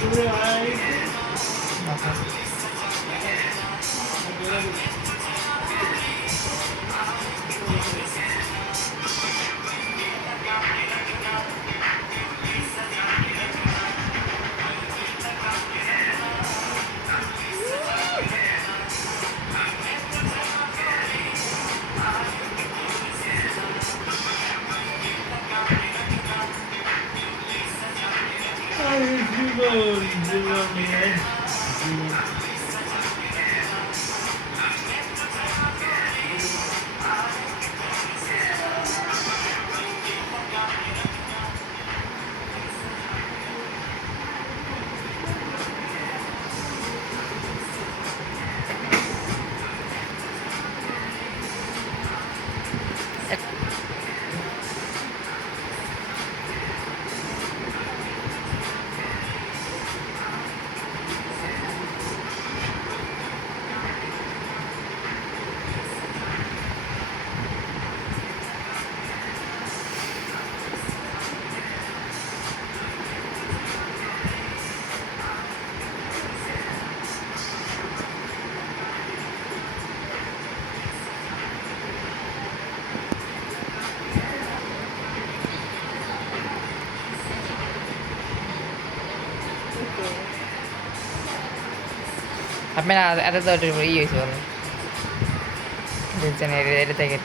Realize. oh glory, glory. আপনারা এত তো ই হয়েছে বলো দেখছেন এটা থেকে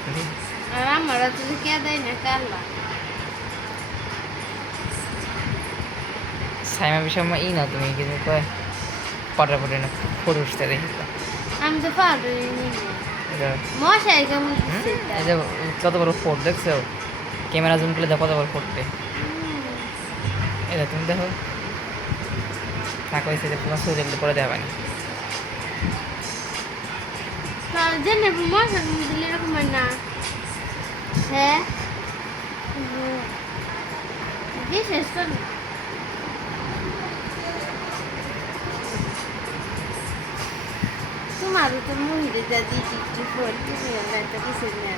আর আমার তো কে দেয় না কাল্লা সাইমা বিষয় ই না তুমি কিন্তু কয় পটা পটে না ফটো উঠতে দেখি আমি তো পারব মশাই কেমন কত বড় ফোট দেখছ ক্যামেরা জুম করলে দেখো কত বড় ফোটতে এটা তুমি দেখো থাকো এসে যে তোমার সুযোগ করে দেওয়া পানি জেনে মশা দিলে এরকম হয় না। হ্যাঁ? বিশেষ করে তোমারও তো মহিলা যা দিচ্ছি কিছু ফোন তুমি একটা কিছু নেই।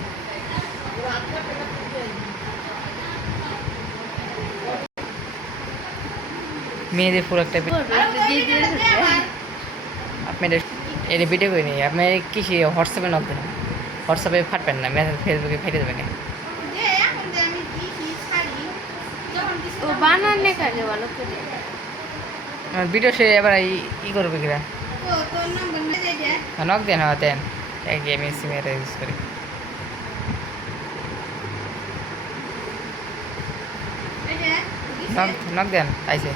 মেয়েদের পুরো একটা আপনি এটা ভিডিও করে নিই। আপনি কিসে হোয়াটসঅ্যাপে নক দেন? হোয়াটসঅ্যাপে ফাটবেন না মেসেজ ফেসবুকে ফেটে দেবেন ভিডিও সে এবার ই- করবে কিনা নক দেন হ্যাঁ দেন। এক গেমে সিমে ইউজ করি। নক নক দেন আইসে